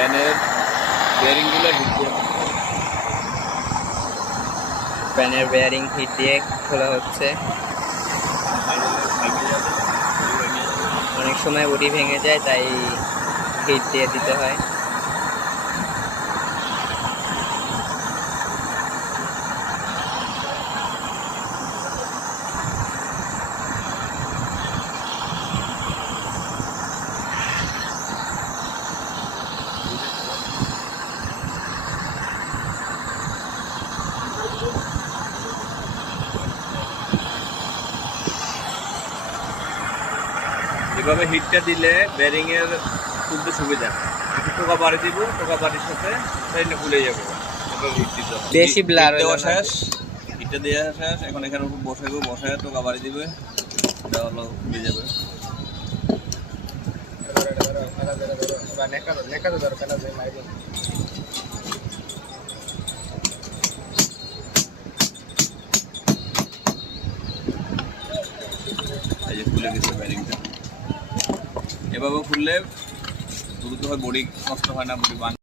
ফ্যানের বেয়ারিংগুলো হিট করে ফ্যানের বেয়ারিং হিট দিয়ে খোলা হচ্ছে। অনেক সময় বডি ভেঙে যায়, তাই হিট দিয়ে দিতে হয়। এভাবে হিটটা দিলে বেয়ারিং এর খুলতে সুবিধা। একটু টোকা বাড়ি দিব, টোকা বাড়ির সাথে সাইডটা খুলে যাবে। এভাবে হিট দিতে হবে। বেশি ব্লার দেওয়া শেষ, হিটটা দেওয়া শেষ। এখন এখানে উপর বসাইবো, বসায় টোকা বাড়ি দিবে, এটা হলো খুলে যাবে। এই যে খুলে গেছে বেয়ারিংটা। এভাবে খুললে দ্রুত হয়, বডি নষ্ট হয় না, বডি